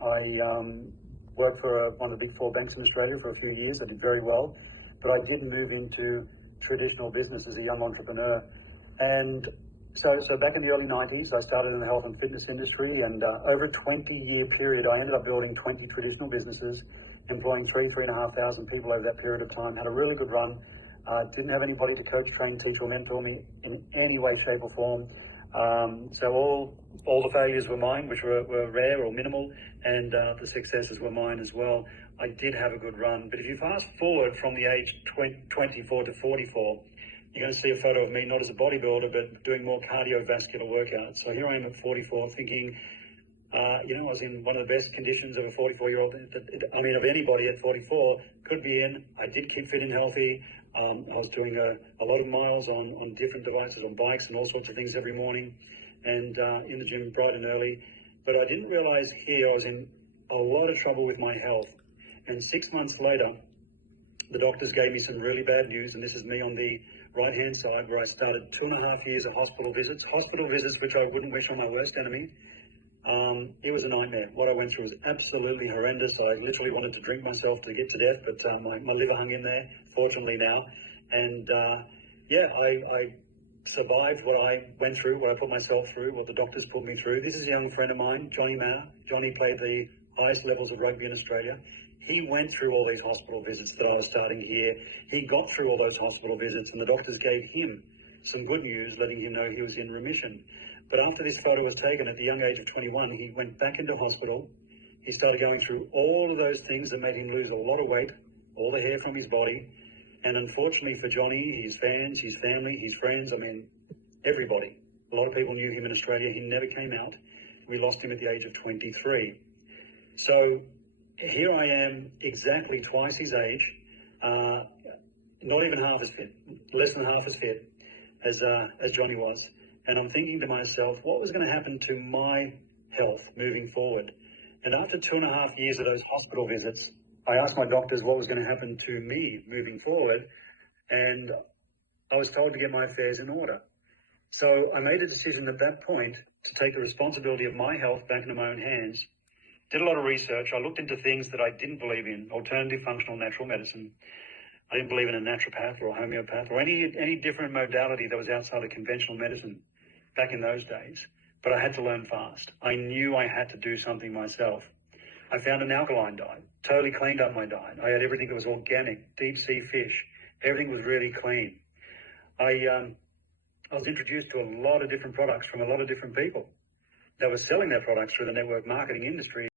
I worked for one of the big four banks in Australia for a few years. I did very well, but I did move into traditional business as a young entrepreneur. And so back in the early 90s, I started in the health and fitness industry, and over a 20-year period, I ended up building 20 traditional businesses, employing 3,500 people over that period of time. Had a really good run. Didn't have anybody to coach, train, teach, or mentor me in any way, shape, or form. So all the failures were mine, which were rare or minimal, and the successes were mine as well. I did have a good run, but if you fast forward from the age 24 to 44, you're going to see a photo of me not as a bodybuilder, but doing more cardiovascular workouts. So here I am at 44, thinking, I was in one of the best conditions of a 44-year-old. Of anybody at 44 could be in. I did keep fit and healthy. I was doing a lot of miles on different devices, on bikes and all sorts of things every morning, and in the gym bright and early. But I didn't realize here I was in a lot of trouble with my health. And 6 months later, the doctors gave me some really bad news, and this is me on the right-hand side, where I started 2.5 years of hospital visits, which I wouldn't wish on my worst enemy. It was a nightmare. What I went through was absolutely horrendous. I literally wanted to drink myself to get to death, but my liver hung in there, fortunately now. And I survived what I went through, what I put myself through, what the doctors put me through. This is a young friend of mine, Johnny Maher. Johnny played the highest levels of rugby in Australia. He went through all these hospital visits that I was starting here. He got through all those hospital visits, and the doctors gave him some good news, letting him know he was in remission. But after this photo was taken at the young age of 21, he went back into hospital. He started going through all of those things that made him lose a lot of weight, all the hair from his body. And unfortunately for Johnny, his fans, his family, his friends, everybody, a lot of people knew him in Australia. He never came out. We lost him at the age of 23. So here I am, exactly twice his age, not even half as fit, less than half as fit as Johnny was. And I'm thinking to myself, what was going to happen to my health moving forward? And after 2.5 years of those hospital visits, I asked my doctors what was going to happen to me moving forward, and I was told to get my affairs in order. So I made a decision at that point to take the responsibility of my health back into my own hands. Did a lot of research. I looked into things that I didn't believe in, alternative functional natural medicine. I didn't believe in a naturopath or a homeopath or any different modality that was outside of conventional medicine back in those days. But I had to learn fast. I knew I had to do something myself. I found an alkaline diet, totally cleaned up my diet. I had everything that was organic, deep sea fish. Everything was really clean. I was introduced to a lot of different products from a lot of different people that were selling their products through the network marketing industry.